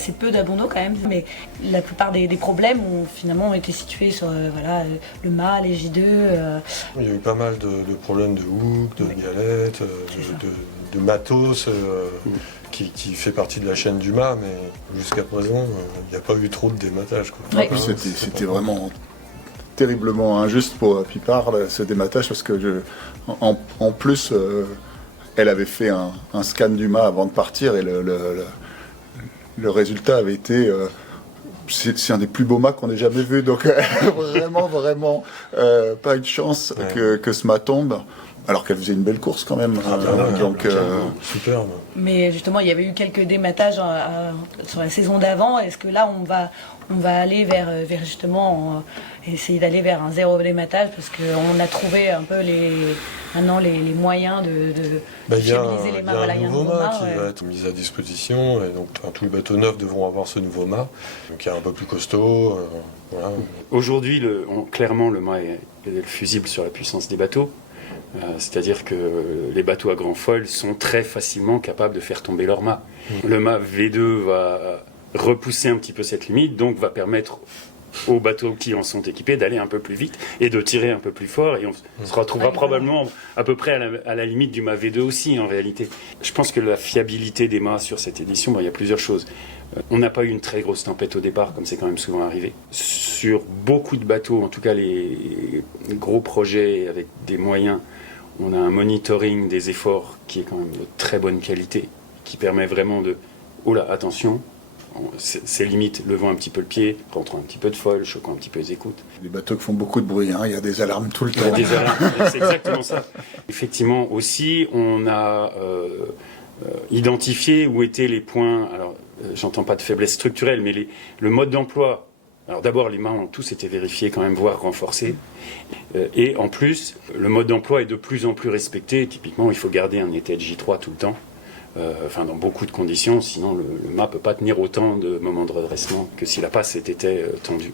assez peu d'abandons quand même, mais la plupart des problèmes ont finalement été situés sur le mât, les J2. Il y a eu pas mal de problèmes de hook, de galettes, de matos qui fait partie de la chaîne du mât, mais jusqu'à présent, il n'y a pas eu trop de dématage, quoi. Ouais. C'était vraiment terriblement injuste pour Pipard, ce dématage, parce que en plus, elle avait fait un scan du mât avant de partir, et le résultat avait été... c'est un des plus beaux mâts qu'on ait jamais vu, donc vraiment pas une chance que ce mât tombe, alors qu'elle faisait une belle course quand même. Superbe. Mais justement, il y avait eu quelques dématages sur la saison d'avant. Est-ce que là, on va aller vers justement essayer d'aller vers un zéro dématage, parce qu'on a trouvé un peu maintenant les moyens de fiabiliser les mâts. Il y a un nouveau mât qui va être mis à disposition, et donc tous les bateaux neufs devront avoir ce nouveau mât, qui est un peu plus costaud. Voilà. Aujourd'hui, clairement, le mât est fusible sur la puissance des bateaux. C'est-à-dire que les bateaux à grand foil sont très facilement capables de faire tomber leur mât. Le mât V2 va repousser un petit peu cette limite, donc va permettre aux bateaux qui en sont équipés d'aller un peu plus vite et de tirer un peu plus fort, et on se retrouvera probablement à peu près à la limite du mât V2 aussi en réalité. Je pense que la fiabilité des mâts sur cette édition, il y a plusieurs choses. On n'a pas eu une très grosse tempête au départ, comme c'est quand même souvent arrivé. Sur beaucoup de bateaux, en tout cas les gros projets avec des moyens, on a un monitoring des efforts qui est quand même de très bonne qualité, qui permet vraiment de... Oh là, attention, c'est limite, levant un petit peu le pied, rentrant un petit peu de foil, choquant un petit peu les écoutes. Les bateaux qui font beaucoup de bruit, il y a des alarmes tout le temps. Il y a des alarmes, c'est exactement ça. Effectivement aussi, on a identifié où étaient les points, alors j'entends pas de faiblesse structurelle, mais le mode d'emploi. Alors d'abord, les mâts ont tous été vérifiés quand même, voire renforcés. Et en plus, le mode d'emploi est de plus en plus respecté. Typiquement, il faut garder un état de J3 tout le temps. Dans beaucoup de conditions, sinon le mât ne peut pas tenir autant de moments de redressement que si la passe était tendue.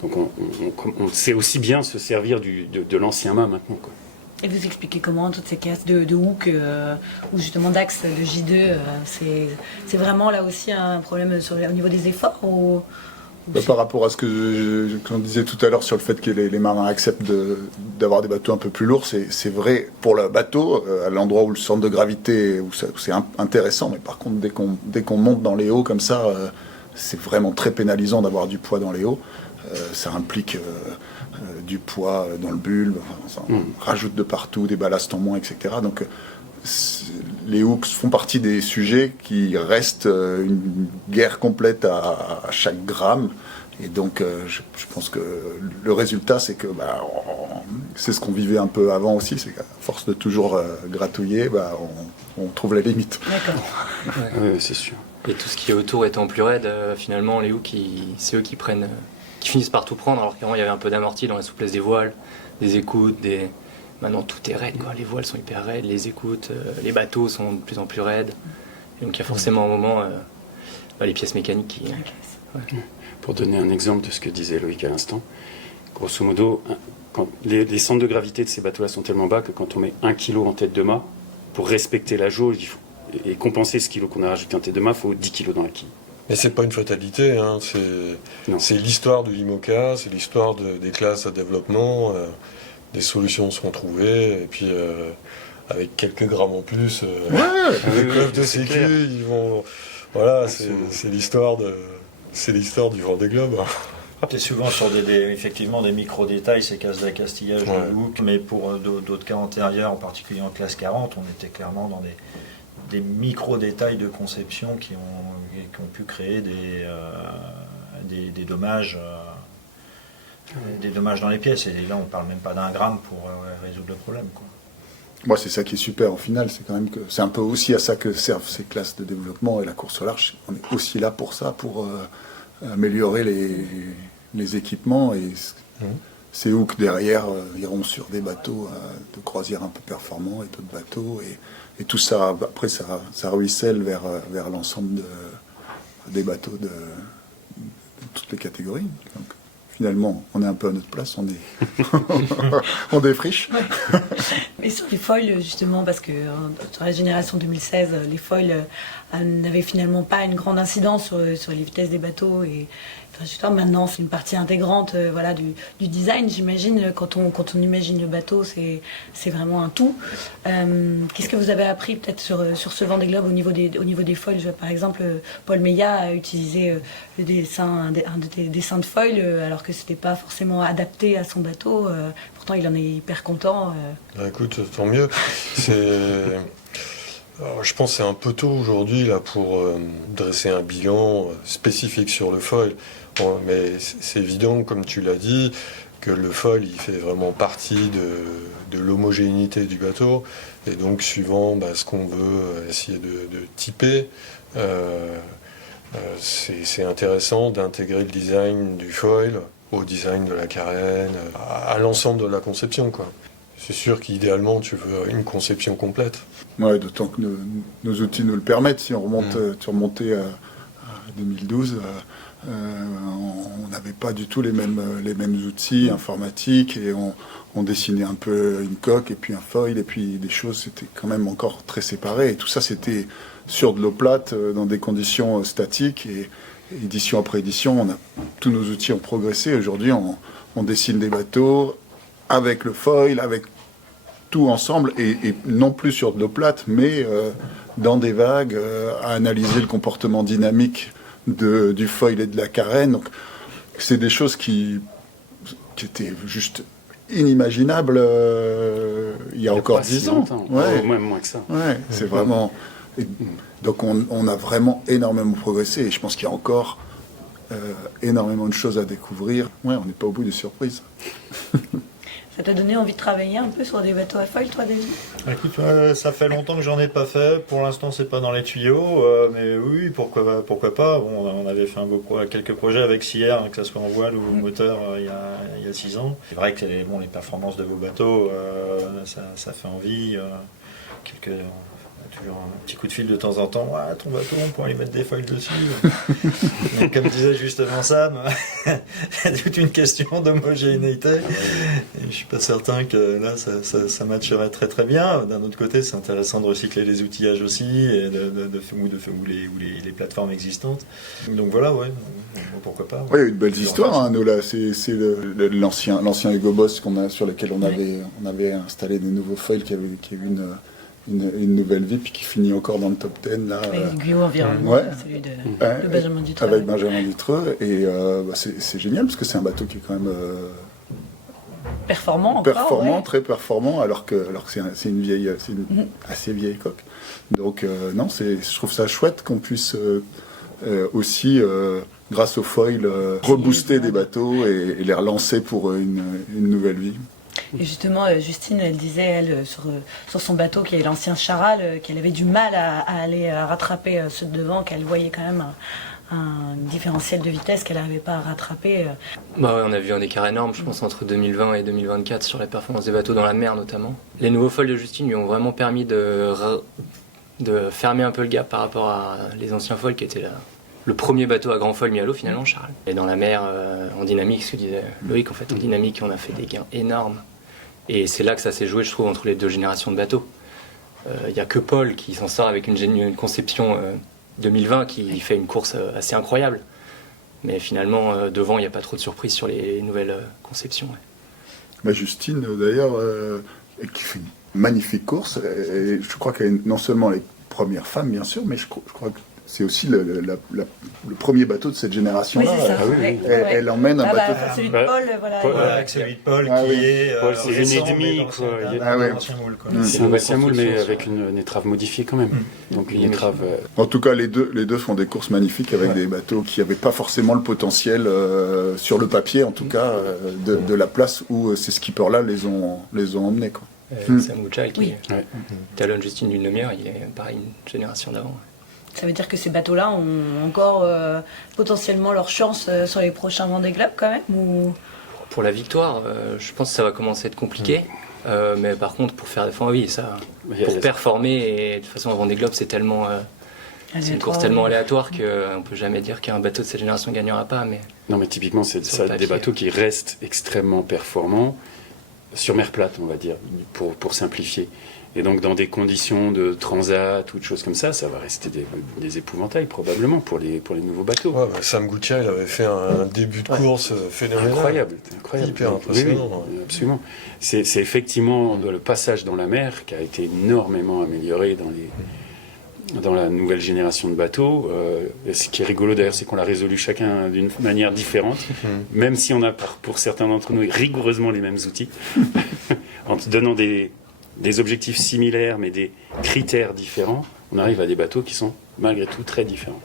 Donc on sait aussi bien se servir de l'ancien mât maintenant, quoi. Et vous expliquez comment toutes ces cases de hook ou justement d'axe de J2, c'est vraiment là aussi un problème au niveau des efforts Par rapport à ce qu'on disait tout à l'heure sur le fait que les marins acceptent d'avoir des bateaux un peu plus lourds, c'est vrai pour le bateau, à l'endroit où le centre de gravité, où c'est intéressant, mais par contre dès qu'on monte dans les hauts comme ça, c'est vraiment très pénalisant d'avoir du poids dans les hauts. Ça implique du poids dans le bulbe, ça rajoute de partout, des ballasts en moins, etc. Donc les hooks font partie des sujets qui restent une guerre complète à chaque gramme. Et donc, je pense que le résultat, c'est que c'est ce qu'on vivait un peu avant aussi, c'est qu'à force de toujours gratouiller, on trouve la limite. D'accord. Oui, c'est sûr. Et tout ce qui est autour étant plus raide, finalement, les hooks, c'est eux qui finissent par tout prendre, alors qu'avant, il y avait un peu d'amorti dans la souplesse des voiles, des écoutes, Maintenant, tout est raide, quoi. Les voiles sont hyper raides, les écoutes, les bateaux sont de plus en plus raides. Et donc, il y a forcément un moment, les pièces mécaniques qui... Pour donner un exemple de ce que disait Loïc à l'instant, grosso modo, quand les centres de gravité de ces bateaux-là sont tellement bas que quand on met 1 kg en tête de mât, pour respecter la jauge et compenser ce kilo qu'on a rajouté en tête de mât, il faut 10 kg dans la quille. Mais c'est pas une fatalité, hein. C'est l'histoire de l'IMOCA, c'est l'histoire des classes à développement. Des solutions seront trouvées, et puis avec quelques grammes en plus, les clubs de sécu, ils vont... Voilà, c'est l'histoire du Vendée Globe. C'est souvent sur effectivement des micro-détails, ces cases d'accastillage de hook, mais pour d'autres cas antérieurs, en particulier en classe 40, on était clairement dans des micro-détails de conception qui ont pu créer des dommages. Des dommages dans les pièces, et là on parle même pas d'un gramme pour résoudre le problème, quoi. Moi, c'est ça qui est super au final, c'est quand même que c'est un peu aussi à ça que servent ces classes de développement et la course au large. On est aussi là pour ça, pour améliorer les équipements, et ces hooks derrière iront sur des bateaux de croisière un peu performants et d'autres bateaux, et tout ça, après ça ruisselle vers l'ensemble des bateaux de toutes les catégories. Donc, finalement, on est un peu à notre place, on défriche. Et sur les foils, justement, parce que sur la génération 2016, les foils n'avaient finalement pas une grande incidence sur les vitesses des bateaux. Et justement, maintenant, c'est une partie intégrante voilà, du design, j'imagine. Quand on imagine le bateau, c'est vraiment un tout. Qu'est-ce que vous avez appris peut-être sur ce Vendée Globe au niveau des foils? Par exemple, Paul Meillat a utilisé un des dessins de foil, alors que c'était pas forcément adapté à son bateau. Pourtant, il en est hyper content. Bah, écoute, tant mieux. Alors, je pense que c'est un peu tôt aujourd'hui là, pour dresser un bilan spécifique sur le foil. Bon, mais c'est évident, comme tu l'as dit, que le foil il fait vraiment partie de l'homogénéité du bateau. Et donc, suivant ce qu'on veut essayer de typer, c'est intéressant d'intégrer le design du foil au design de la carène, à l'ensemble de la conception, quoi. C'est sûr qu'idéalement, tu veux une conception complète. Ouais, d'autant que nos outils nous le permettent. Si on remontait à 2012, on n'avait pas du tout les mêmes outils informatiques et on dessinait un peu une coque et puis un foil et puis des choses, c'était quand même encore très séparé. Et tout ça, c'était sur de l'eau plate, dans des conditions statiques. Et édition après édition, tous nos outils ont progressé. Aujourd'hui, on dessine des bateaux avec le foil, avec tout ensemble, et non plus sur de l'eau plate, mais dans des vagues, à analyser le comportement dynamique du foil et de la carène. Donc, c'est des choses qui étaient juste inimaginables il y a encore 10 ans. Ouais. Même moins que ça. Ouais, c'est vraiment... Donc on a vraiment énormément progressé, et je pense qu'il y a encore énormément de choses à découvrir. Ouais, on n'est pas au bout des surprises. Ça t'a donné envie de travailler un peu sur des bateaux à foil, toi, David? Écoute, ça fait longtemps que j'en ai pas fait. Pour l'instant, c'est pas dans les tuyaux, mais oui, pourquoi pas. Bon, on avait fait quelques projets avec Sierre, que ce soit en voile ou moteur, il y a 6 ans. C'est vrai que les performances de vos bateaux, ça fait envie. Toujours un petit coup de fil de temps en temps. Ah, ton bateau, on pourrait y mettre des foils dessus. Donc, comme disait justement Sam, c'est toute une question d'homogénéité. Et je suis pas certain que là, ça matcherait très très bien. D'un autre côté, c'est intéressant de recycler les outillages aussi, et ou les plateformes existantes. Donc voilà, ouais, pourquoi pas. Oui, il y a eu de belles histoires. Hein, nous, là, c'est l'ancien Hugo Boss sur lequel on avait installé des nouveaux foils qui avaient eu une nouvelle vie, puis qui finit encore dans le top 10 là. Avec Guyot Environnement, ouais. celui de Benjamin Dutreux. Avec Benjamin Dutreux, et c'est génial parce que c'est un bateau qui est quand même performant, ouais. Très performant, alors que c'est une assez vieille coque. Donc non, je trouve ça chouette qu'on puisse aussi, grâce au foil, rebooster des bateaux et les relancer pour une nouvelle vie. Et justement, Justine, elle disait, elle, sur son bateau, qui est l'ancien Charal, qu'elle avait du mal à aller rattraper ceux de devant, qu'elle voyait quand même un différentiel de vitesse qu'elle n'arrivait pas à rattraper. Bah ouais, on a vu un écart énorme, je pense, entre 2020 et 2024 sur la performance des bateaux dans la mer notamment. Les nouveaux foils de Justine lui ont vraiment permis de fermer un peu le gap par rapport à les anciens foils qui étaient là. Le premier bateau à grand foil mis à l'eau, finalement, Charal. Et dans la mer, en dynamique, ce que disait Loïc, en fait, en dynamique, on a fait des gains énormes. Et c'est là que ça s'est joué, je trouve, entre les deux générations de bateaux. Il n'y a que Paul qui s'en sort avec une conception 2020 qui fait une course assez incroyable. Mais finalement, devant, il n'y a pas trop de surprises sur les nouvelles conceptions. Ouais. Bah Justine, d'ailleurs, qui fait une magnifique course. Et je crois qu'elle est non seulement les premières femmes, bien sûr, mais je crois que c'est aussi le premier bateau de cette génération-là. Oui, c'est ça. Elle emmène un bateau. Celui de Paul, voilà. Avec celui de Paul Ah, qui oui. est. Paul, c'est une et demie, quoi. Ancien moule, quoi. C'est un ancien moule, mais avec une étrave modifiée quand même. Donc une étrave. En tout cas, les deux font des courses magnifiques avec des bateaux qui n'avaient pas forcément le potentiel, sur le papier en tout cas, de la place où ces skippers-là les ont emmenés, quoi. Sam Mouchal qui talonne Justine d'une demi-heure, il est pareil, une génération d'avant. Ça veut dire que ces bateaux-là ont encore potentiellement leur chance sur les prochains Vendée Globe quand même ou... Pour la victoire, je pense que ça va commencer à être compliqué. Mais par contre, pour faire des fins, oui, ça, pour performer, et de toute façon, un Vendée Globe, c'est tellement C'est une course tellement aléatoire qu'on ne peut jamais dire qu'un bateau de cette génération ne gagnera pas. Mais Non, mais typiquement, c'est Sur le des papier. bateaux qui restent extrêmement performants sur mer plate, on va dire, pour simplifier. Et donc, dans des conditions de transat ou de choses comme ça va rester des épouvantails, probablement, pour les nouveaux bateaux. Ouais, Sam Goutia, il avait fait un début de course phénoménal. Incroyable. Hyper impressionnant. Oui, absolument. C'est effectivement le passage dans la mer qui a été énormément amélioré dans la nouvelle génération de bateaux. Et ce qui est rigolo d'ailleurs, c'est qu'on l'a résolu chacun d'une manière différente, même si on a pour certains d'entre nous rigoureusement les mêmes outils, en donnant des objectifs similaires mais des critères différents, on arrive à des bateaux qui sont malgré tout très différents.